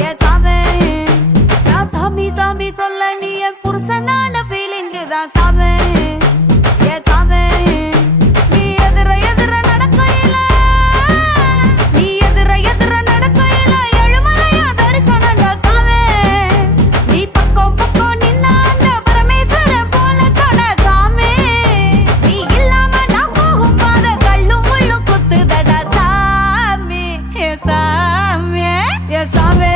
ஏ சாமி நான் சாமி சாமி சொல்ல நீ என் புருஷனான ஃபீலிங் தான் சாமி ஏ சாமி நீ எதிர எதிர நடக்கையில நீ எதிர எதிர நடக்கையில எழுமலையா தரிசனண்டா சாமி நீ பக்கம் பக்கம் நின்னா அந்த பரமேஸ்வர போல தொட சாமி நீ இல்லாம நான் போகும் பாத கல்லும் முள்ளும் குத்துதடா சாமி ஏ சாமி ஏ சாமி